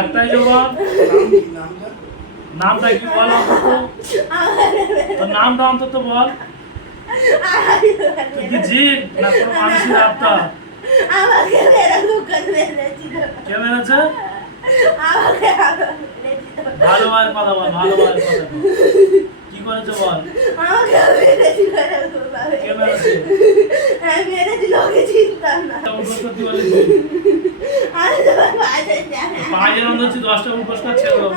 একটাই জবাব। নামটা কি বল অন্তত, তোর নামটা অন্তত বল। তুই কি জিন না কোনো মানুষের আত্মা? কে মেরেছে? ভালো ভাবে কথা বল, ভালো ভাবে কথা বল। কি করেছে বল? কে মেরেছে? পাঁচের অন্ধ হচ্ছে 10টা উপস্কার ছেড়ে দেবো।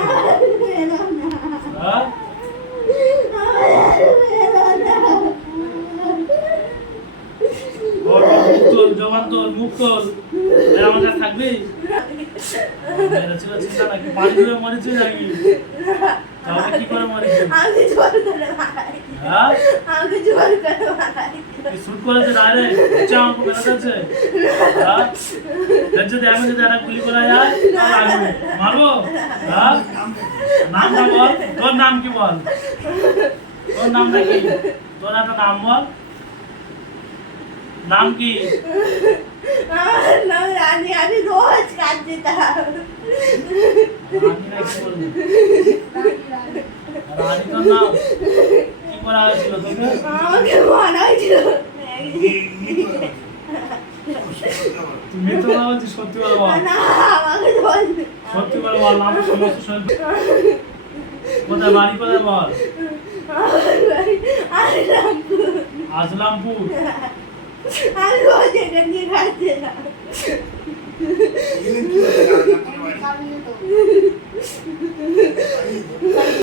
জবান তোর, মুখ তোর, আমার কাছে থাকবি? চিন্তা নাকি পানি ধরে মরেছি নাকি? তাহলে কি করে মরেছি? শুট করেছে ডাইরেক্ট? ইচ্ছা আমাকে মেলাতে যদি আমি যদি একটা গুলি করা যায় তাহলে মারবো? নামটা বল, তোর নাম কি বল? তোর নামটা কি? তোর একটা নাম বল। নাম কি? রানী, আমি রোজ কাজ দিতাম। রানী তোর নাম? কি করা হয়েছিল তোকে? আমাকে মারা হয়েছিল। তুমি তো না বলছি, সত্যি করে বল। না, আমাকে বল। সত্যি করে বল, নাম সমস্ত শুনে। কোথায় বাড়ি, কোথায় বল? আসলামপুর। আমি রোজ এখান দিয়ে খাচ্ছিলাম।